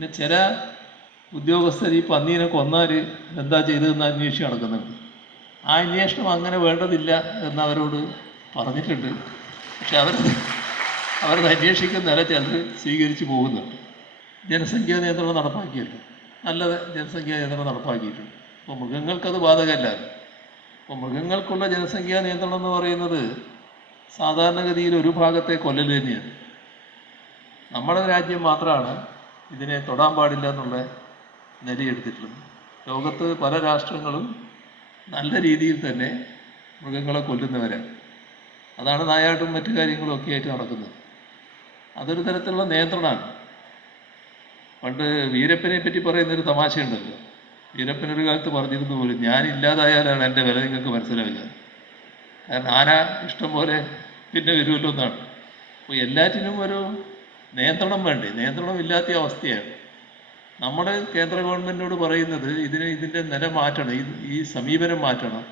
പിന്നെ ചില ഉദ്യോഗസ്ഥർ ഈ പന്നീനെ കൊന്നാൽ എന്താ ചെയ്തതെന്ന് അന്വേഷിച്ച് നടക്കുന്നുണ്ട്. ആ അന്വേഷണം അങ്ങനെ വേണ്ടതില്ല എന്നവരോട് പറഞ്ഞിട്ടുണ്ട്. പക്ഷെ അവരത് അന്വേഷിക്കുന്നതല്ല ചിലർ സ്വീകരിച്ച് പോകുന്നുണ്ട്. ജനസംഖ്യാ നിയന്ത്രണം നടപ്പാക്കിയല്ലോ, നല്ല ജനസംഖ്യാ നിയന്ത്രണം നടപ്പാക്കിയിട്ടുണ്ട്. അപ്പോൾ മൃഗങ്ങൾക്കത് ബാധകമല്ല. അപ്പോൾ മൃഗങ്ങൾക്കുള്ള ജനസംഖ്യാ നിയന്ത്രണം എന്ന് പറയുന്നത് സാധാരണഗതിയിൽ ഒരു ഭാഗത്തെ കൊല്ലൽ തന്നെയാണ്. നമ്മുടെ രാജ്യം മാത്രമാണ് ഇതിനെ തൊടാൻ പാടില്ല എന്നുള്ള നിലയെടുത്തിട്ടുള്ളത്. ലോകത്ത് പല രാഷ്ട്രങ്ങളും നല്ല രീതിയിൽ തന്നെ മൃഗങ്ങളെ കൊല്ലുന്നവരാണ്. അതാണ് നായാട്ടും മറ്റു കാര്യങ്ങളും ഒക്കെ ആയിട്ട് നടക്കുന്നത്. അതൊരു തരത്തിലുള്ള നിയന്ത്രണമാണ്. പണ്ട് വീരപ്പനെ പറ്റി പറയുന്നൊരു തമാശയുണ്ടല്ലോ. വീരപ്പനൊരു കാലത്ത് പറഞ്ഞിരുന്നു പോലും, ഞാൻ ഇല്ലാതായാലാണ് എൻ്റെ വില നിങ്ങൾക്ക് മനസ്സിലാവില്ല. കാരണം ആന ഇഷ്ടം പോലെ പിന്നെ വരുമല്ലോ എന്നാണ്. അപ്പോൾ എല്ലാറ്റിനും ഒരു നിയന്ത്രണം വേണ്ടേ? നിയന്ത്രണം ഇല്ലാത്ത അവസ്ഥയാണ്. നമ്മുടെ കേന്ദ്ര ഗവൺമെൻറ്റിനോട് പറയുന്നത് ഇതിൻ്റെ നില മാറ്റണം, ഈ സമീപനം മാറ്റണം.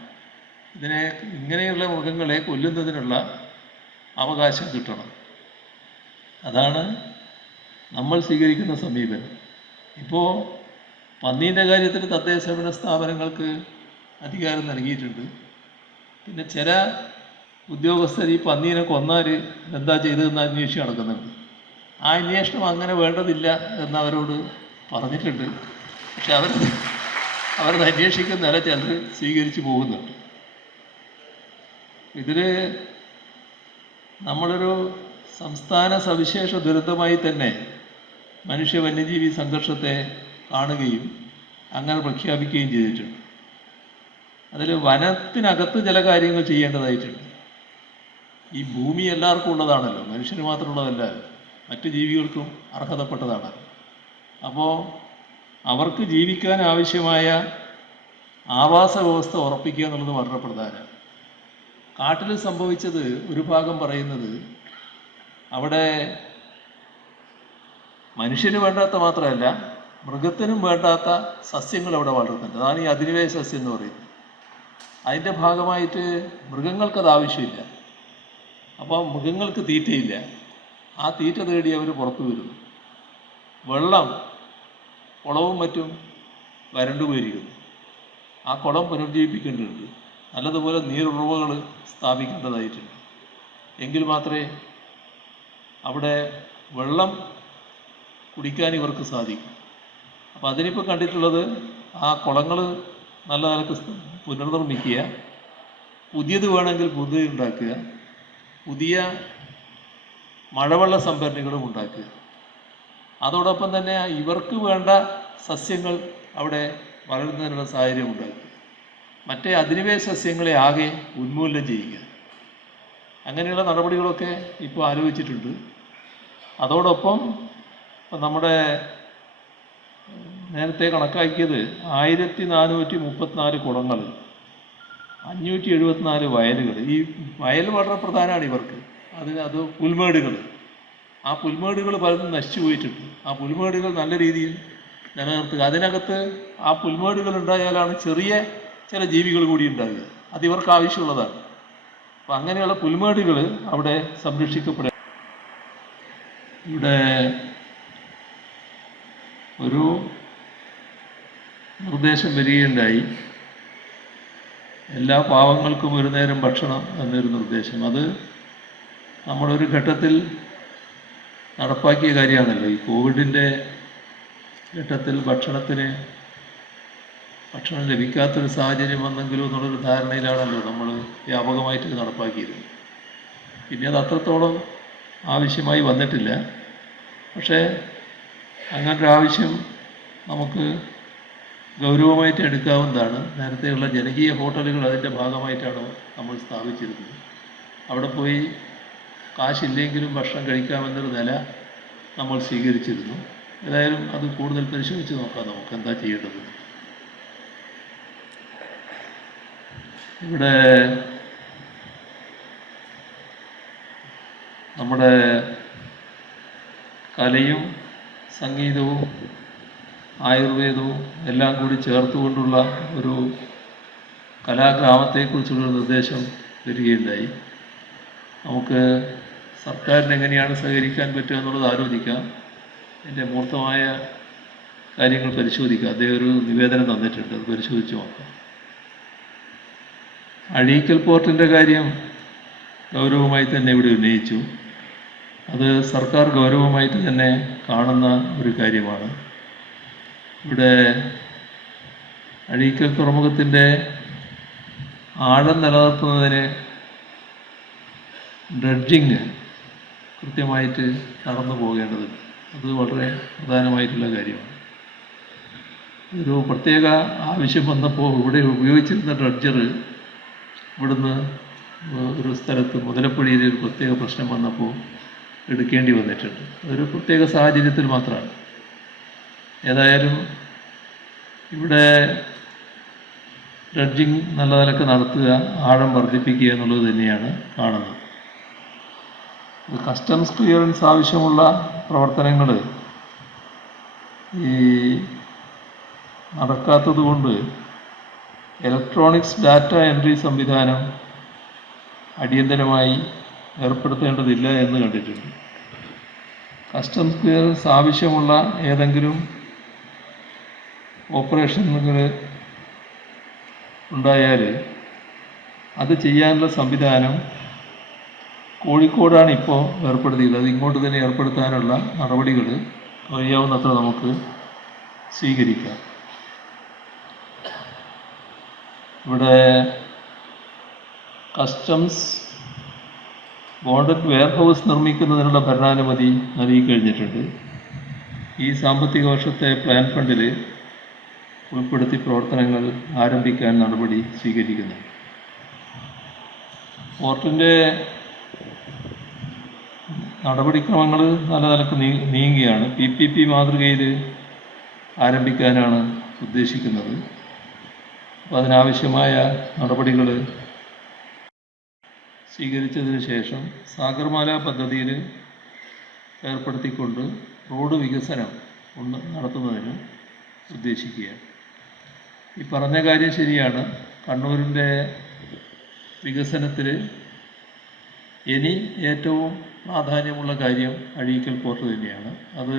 ഇങ്ങനെയുള്ള മൃഗങ്ങളെ കൊല്ലുന്നതിനുള്ള അവകാശം കിട്ടണം. അതാണ് നമ്മൾ സ്വീകരിക്കുന്ന സമീപനം. ഇപ്പോൾ പന്നീൻ്റെ കാര്യത്തിൽ തദ്ദേശ സ്വയംഭരണ സ്ഥാപനങ്ങൾക്ക് അധികാരം നൽകിയിട്ടുണ്ട്. പിന്നെ ചില ഉദ്യോഗസ്ഥർ ഈ പന്നീനെ കൊന്നാൽ എന്താ ചെയ്തതെന്ന് അന്വേഷിച്ച് നടക്കുന്നുണ്ട്. ആ അന്വേഷണം അങ്ങനെ വേണ്ടതില്ല എന്നവരോട് പറഞ്ഞിട്ടുണ്ട്. പക്ഷെ അവരത് അന്വേഷിക്കുന്നതല്ല ചിലർ സ്വീകരിച്ച് പോകുന്നുണ്ട്. ഇതിൽ നമ്മളൊരു സംസ്ഥാന സവിശേഷ ദുരന്തമായി തന്നെ മനുഷ്യ വന്യജീവി സംഘർഷത്തെ കാണുകയും അങ്ങനെ പ്രഖ്യാപിക്കുകയും ചെയ്തിട്ടുണ്ട്. അതിൽ വനത്തിനകത്ത് ചില കാര്യങ്ങൾ ചെയ്യേണ്ടതായിട്ടുണ്ട്. ഈ ഭൂമി എല്ലാവർക്കും ഉള്ളതാണല്ലോ, മനുഷ്യന് മാത്രമുള്ളതല്ല, മറ്റ് ജീവികൾക്കും അർഹതപ്പെട്ടതാണ്. അപ്പോൾ അവർക്ക് ജീവിക്കാൻ ആവശ്യമായ ആവാസ വ്യവസ്ഥ ഉറപ്പിക്കുക എന്നുള്ളത് വളരെ പ്രധാനമാണ്. കാട്ടിൽ സംഭവിച്ചത് ഒരു ഭാഗം പറയുന്നത് അവിടെ മനുഷ്യന് വേണ്ടാത്ത മാത്രമല്ല മൃഗത്തിനും വേണ്ടാത്ത സസ്യങ്ങൾ അവിടെ വളർത്തുന്നുണ്ട്. അതാണ് ഈ അധിനിവേശ സസ്യം എന്ന് പറയുന്നത്. അതിൻ്റെ ഭാഗമായിട്ട് മൃഗങ്ങൾക്കത് ആവശ്യമില്ല. അപ്പോൾ മൃഗങ്ങൾക്ക് തീറ്റയില്ല. ആ തീറ്റ തേടി അവർ പുറത്തു വരുന്നു. വെള്ളം, കുളവും മറ്റും വരണ്ടുപോയിരിക്കുന്നു. ആ കുളം പുനർജീവിപ്പിക്കേണ്ടതുണ്ട്. നല്ലതുപോലെ നീരുറവകൾ സ്ഥാപിക്കേണ്ടതായിട്ടുണ്ട്. എങ്കിൽ മാത്രമേ അവിടെ വെള്ളം കുടിക്കാൻ ഇവർക്ക് സാധിക്കും. അപ്പോൾ അതിനിപ്പോൾ കണ്ടിട്ടുള്ളത് ആ കുളങ്ങൾ നല്ല നിലക്ക് പുനർനിർമ്മിക്കുക, പുതിയത് വേണമെങ്കിൽ പുതിയത് ഉണ്ടാക്കുക, പുതിയ മഴവെള്ള സംഭരണികളും ഉണ്ടാക്കുക. അതോടൊപ്പം തന്നെ ഇവർക്ക് വേണ്ട സസ്യങ്ങൾ അവിടെ വളരുന്നതിനുള്ള സാഹചര്യം ഉണ്ടാക്കുക. മറ്റേ അധിനിവേശ സസ്യങ്ങളെ ആകെ ഉന്മൂലനം ചെയ്യുക. അങ്ങനെയുള്ള നടപടികളൊക്കെ ഇപ്പോൾ ആലോചിച്ചിട്ടുണ്ട്. അതോടൊപ്പം നമ്മുടെ നേരത്തെ കണക്കാക്കിയത് 1434 കുളങ്ങൾ, 574 വയലുകൾ. ഈ വയൽ വളരെ പ്രധാനമാണ് ഇവർക്ക്. അത് പുൽമേടുകൾ. ആ പുൽമേടുകൾ പലതും നശിച്ചു പോയിട്ടുണ്ട്. ആ പുൽമേടുകൾ നല്ല രീതിയിൽ നിലനിർത്തുക. അതിനകത്ത് ആ പുൽമേടുകൾ ഉണ്ടായാലാണ് ചെറിയ ചില ജീവികൾ കൂടി ഉണ്ടാകുക. അതിവർക്ക് ആവശ്യമുള്ളതാണ്. അപ്പം അങ്ങനെയുള്ള പുൽമേടുകൾ അവിടെ സംരക്ഷിക്കപ്പെടുക. ഇവിടെ ഒരു നിർദ്ദേശം വരികയുണ്ടായി, എല്ലാ പാവങ്ങൾക്കും ഒരു നേരം ഭക്ഷണം എന്നൊരു നിർദ്ദേശം. അത് നമ്മളൊരു ഘട്ടത്തിൽ നടപ്പാക്കിയ കാര്യമാണല്ലോ. ഈ കോവിഡിൻ്റെ ഘട്ടത്തിൽ ഭക്ഷണം ലഭിക്കാത്തൊരു സാഹചര്യം വന്നെങ്കിലും എന്നുള്ളൊരു ധാരണയിലാണല്ലോ നമ്മൾ വ്യാപകമായിട്ട് നടപ്പാക്കിയിരുന്നത്. പിന്നെ അത് അത്രത്തോളം ആവശ്യമായി വന്നിട്ടില്ല. പക്ഷേ അങ്ങനൊരു ആവശ്യം നമുക്ക് ഗൗരവമായിട്ട് എടുക്കാവുന്നതാണ്. നേരത്തെയുള്ള ജനകീയ ഹോട്ടലുകൾ അതിൻ്റെ ഭാഗമായിട്ടാണ് നമ്മൾ സ്ഥാപിച്ചിരുന്നത്. അവിടെ പോയി കാശില്ലെങ്കിലും ഭക്ഷണം കഴിക്കാമെന്നൊരു നില നമ്മൾ സ്വീകരിച്ചിരുന്നു. ഏതായാലും അത് കൂടുതൽ പരിശോധിച്ച് നോക്കാം നമുക്ക് എന്താ ചെയ്യേണ്ടത്. ഇവിടെ നമ്മുടെ കലയും സംഗീതവും ആയുർവേദവും എല്ലാം കൂടി ചേർത്തുകൊണ്ടുള്ള ഒരു കലാഗ്രാമത്തെക്കുറിച്ചുള്ള നിർദ്ദേശം വരികയുണ്ടായി. നമുക്ക് സർക്കാരിന് എങ്ങനെയാണ് സഹകരിക്കാൻ പറ്റുക എന്നുള്ളത് ആലോചിക്കാം. എൻ്റെ മൂർത്തമായ കാര്യങ്ങൾ പരിശോധിക്കുക. അദ്ദേഹം ഒരു നിവേദനം തന്നിട്ടുണ്ട്, അത് പരിശോധിച്ച് നോക്കാം. അഴീക്കൽ പോർട്ടിൻ്റെ കാര്യം ഗൗരവമായി തന്നെ ഇവിടെ ഉന്നയിച്ചു. അത് സർക്കാർ ഗൗരവമായിട്ട് തന്നെ കാണുന്ന ഒരു കാര്യമാണ്. ഇവിടെ അഴീക്കൽ തുറമുഖത്തിൻ്റെ ആഴം നിലനിർത്തുന്നതിന് ഡ്രഡ്ജിങ് കൃത്യമായിട്ട് നടന്നു പോകേണ്ടതുണ്ട്. അത് വളരെ പ്രധാനമായിട്ടുള്ള കാര്യമാണ്. ഒരു പ്രത്യേക ആവശ്യം വന്നപ്പോൾ ഇവിടെ ഉപയോഗിച്ചിരുന്ന ഡ്രഡ്ജർ ഇവിടുന്ന് ഒരു സ്ഥലത്ത് മുതലപ്പുഴയിൽ ഒരു പ്രത്യേക പ്രശ്നം വന്നപ്പോൾ എടുക്കേണ്ടി വന്നിട്ടുണ്ട്. അതൊരു പ്രത്യേക സാഹചര്യത്തിൽ മാത്രമാണ്. ഏതായാലും ഇവിടെ ഡ്രഡ്ജിങ് നല്ല നിലക്ക് നടത്തുക, ആഴം വർദ്ധിപ്പിക്കുക എന്നുള്ളത് തന്നെയാണ് കാണുന്നത്. കസ്റ്റംസ് ക്ലിയറൻസ് ആവശ്യമുള്ള പ്രവർത്തനങ്ങൾ ഈ നടക്കാത്തത് കൊണ്ട് ഇലക്ട്രോണിക്സ് ഡാറ്റ എൻട്രി സംവിധാനം അടിയന്തരമായി ഏർപ്പെടുത്തേണ്ടതില്ല എന്ന് കണ്ടിട്ടുണ്ട്. കസ്റ്റംസ് ക്ലിയറൻസ് ആവശ്യമുള്ള ഏതെങ്കിലും ഓപ്പറേഷനുകൾ ഉണ്ടായാൽ അത് ചെയ്യാനുള്ള സംവിധാനം കോഴിക്കോടാണ് ഇപ്പോൾ ഏർപ്പെടുത്തിയത്. അത് ഇങ്ങോട്ട് തന്നെ ഏർപ്പെടുത്താനുള്ള നടപടികൾ കഴിയാവുന്നത്ര നമുക്ക് സ്വീകരിക്കാം. ഇവിടെ കസ്റ്റംസ് ബോണ്ടഡ് വെയർഹൗസ് നിർമ്മിക്കുന്നതിനുള്ള ഭരണാനുമതി നൽകിക്കഴിഞ്ഞിട്ടുണ്ട്. ഈ സാമ്പത്തിക വർഷത്തെ പ്ലാൻ ഫണ്ടിൽ ഉൾപ്പെടുത്തി പ്രവർത്തനങ്ങൾ ആരംഭിക്കാൻ നടപടി സ്വീകരിക്കുന്നു. പോർട്ടിൻ്റെ നടപടിക്രമങ്ങൾ നല്ല നിലക്ക് നീങ്ങുകയാണ്. PPP മാതൃകയിൽ ആരംഭിക്കാനാണ് ഉദ്ദേശിക്കുന്നത്. അപ്പോൾ അതിനാവശ്യമായ നടപടികൾ സ്വീകരിച്ചതിന് ശേഷം സാഗർമാല പദ്ധതിയിൽ ഏർപ്പെടുത്തിക്കൊണ്ട് റോഡ് വികസനം നടത്തുന്നതിന് ഉദ്ദേശിക്കുകയാണ്. ഈ പറഞ്ഞ കാര്യം ശരിയാണ്. കണ്ണൂരിൻ്റെ വികസനത്തിൽ ഇനി ഏറ്റവും പ്രാധാന്യമുള്ള കാര്യം അഴീക്കൽ പോർട്ട് തന്നെയാണ്. അത്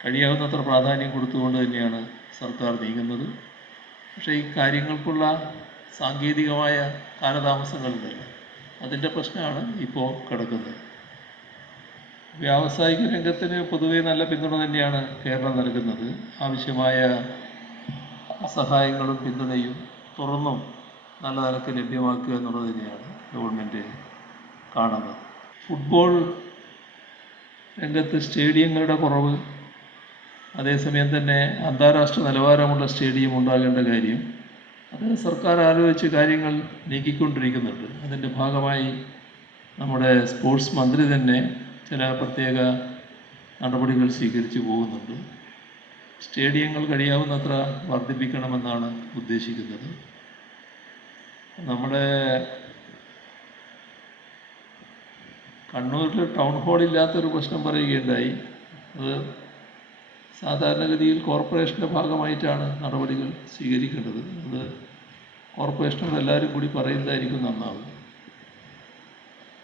കഴിയാവുന്നത്ര പ്രാധാന്യം കൊടുത്തുകൊണ്ട് തന്നെയാണ് സർക്കാർ നീങ്ങുന്നത്. പക്ഷേ ഈ കാര്യങ്ങൾക്കുള്ള സാങ്കേതികമായ കാലതാമസങ്ങളുണ്ടല്ലോ, അതിൻ്റെ പ്രശ്നമാണ് ഇപ്പോൾ കിടക്കുന്നത്. വ്യാവസായിക രംഗത്തിന് പൊതുവെ നല്ല പിന്തുണ തന്നെയാണ് കേരളം നൽകുന്നത്. ആവശ്യമായ സഹായങ്ങളും പിന്തുണയും തുറന്നും നല്ല നിലക്ക് ലഭ്യമാക്കുക എന്നുള്ളത് തന്നെയാണ് ഗവൺമെൻറ് കാണുന്നത്. ഫുട്ബോൾ രംഗത്ത് സ്റ്റേഡിയങ്ങളുടെ കുറവ്, അതേസമയം തന്നെ അന്താരാഷ്ട്ര നിലവാരമുള്ള സ്റ്റേഡിയം ഉണ്ടാകേണ്ട കാര്യം, അത് സർക്കാർ ആലോചിച്ച് കാര്യങ്ങൾ നീക്കിക്കൊണ്ടിരിക്കുന്നുണ്ട്. അതിൻ്റെ ഭാഗമായി നമ്മുടെ സ്പോർട്സ് മന്ത്രി തന്നെ ചില പ്രത്യേക നടപടികൾ സ്വീകരിച്ചു പോകുന്നുണ്ട്. സ്റ്റേഡിയങ്ങൾ കഴിയാവുന്നത്ര വർദ്ധിപ്പിക്കണമെന്നാണ് ഉദ്ദേശിക്കുന്നത്. നമ്മുടെ കണ്ണൂരിൽ ടൗൺ ഹാളില്ലാത്തൊരു പ്രശ്നം പറയുകയുണ്ടായി. അത് സാധാരണഗതിയിൽ കോർപ്പറേഷൻ്റെ ഭാഗമായിട്ടാണ് നടപടികൾ സ്വീകരിക്കേണ്ടത്. അത് കോർപ്പറേഷനുകൾ എല്ലാവരും കൂടി പറയുന്നതായിരിക്കും നന്നാവും.